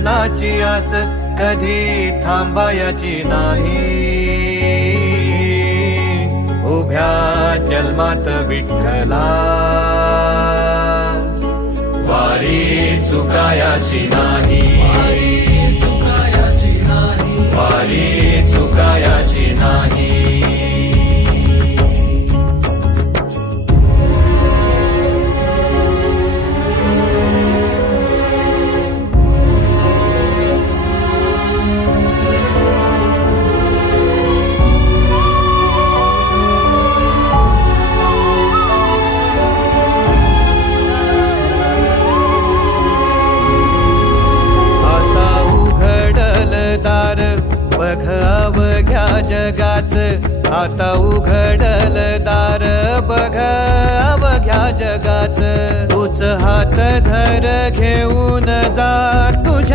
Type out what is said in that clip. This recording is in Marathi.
दर्शनाची आस कधी थांबायची नाही. उभ्या जन्मात विठ्ठला वारी चुकायाची नाही. वारी चुकायाची नाही. दार बघ अवघ्या जगाच. आता उघडल दार बघ अवघ्या जगाच. तूच हात धर घेऊन जा तुझ्या